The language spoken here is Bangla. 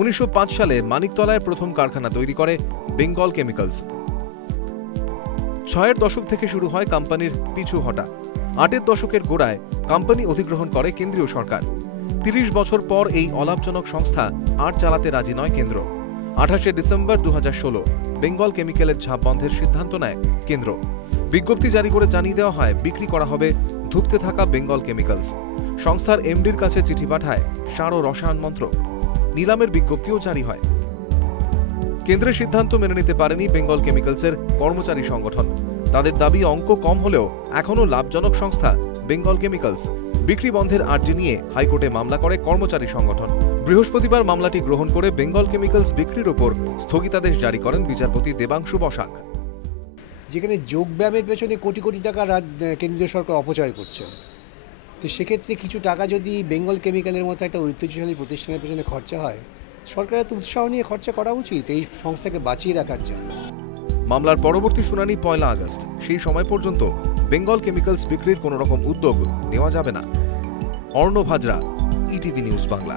1905 সালে মানিকতলায় প্রথম কারখানা তৈরি করে বেঙ্গল কেমিক্যালস। 6 এর দশক থেকে শুরু হয় কোম্পানির পিছু হটা। 8 এর দশকের গোড়ায় কোম্পানি অধিগ্রহণ করে কেন্দ্রীয় সরকার। 30 বছর পর এই অলাভজনক সংস্থা আর চালাতে রাজি নয় কেন্দ্র। 28শে ডিসেম্বর 2016 বেঙ্গল কেমিক্যালের ঝাপ বন্ধের সিদ্ধান্ত নেয় কেন্দ্র। বিজ্ঞপ্তি জারি করে জানিয়ে দেওয়া হয় বিক্রি করা হবে ধুঁকতে থাকা বেঙ্গল কেমিক্যালস। সংস্থার এমডির কাছে চিঠি পাঠায় সার ও রসায়ন মন্ত্রক। নিলামের বিজ্ঞপ্তিও জারি হয়। কেন্দ্রের সিদ্ধান্ত মেনে নিতে পারেনি বেঙ্গল কেমিক্যালসের কর্মচারী সংগঠন। তাদের দাবি অঙ্ক কম হলেও এখনও লাভজনক সংস্থা বেঙ্গল কেমিক্যালস। বিক্রি বন্ধের আর্জি নিয়ে হাইকোর্টে মামলা করে কর্মচারী সংগঠন। বৃহস্পতিবার মামলাটি গ্রহণ করে বেঙ্গল কেমিক্যালস বিক্রির ওপর স্থগিতাদেশ জারি করেন বিচারপতি দেবাংশু বসাক। যেখানে যোগব্যায়ামের পেছনে কোটি কোটি টাকা কেন্দ্রীয় সরকার অপচয় করছে, তো সেক্ষেত্রে কিছু টাকা যদি বেঙ্গল কেমিক্যালের মতো একটা ঐতিহ্যশালী প্রতিষ্ঠানের পেছনে খরচা হয়, সরকারের তো উৎসাহ নিয়ে খরচা করা উচিত এই সংস্থাকে বাঁচিয়ে রাখার জন্য। মামলার পরবর্তী শুনানি 1 আগস্ট। সেই সময় পর্যন্ত বেঙ্গল কেমিক্যালস বিক্রির কোনো রকম উদ্যোগ নেওয়া যাবে না। Arnab Hazra, ETV news Bangla.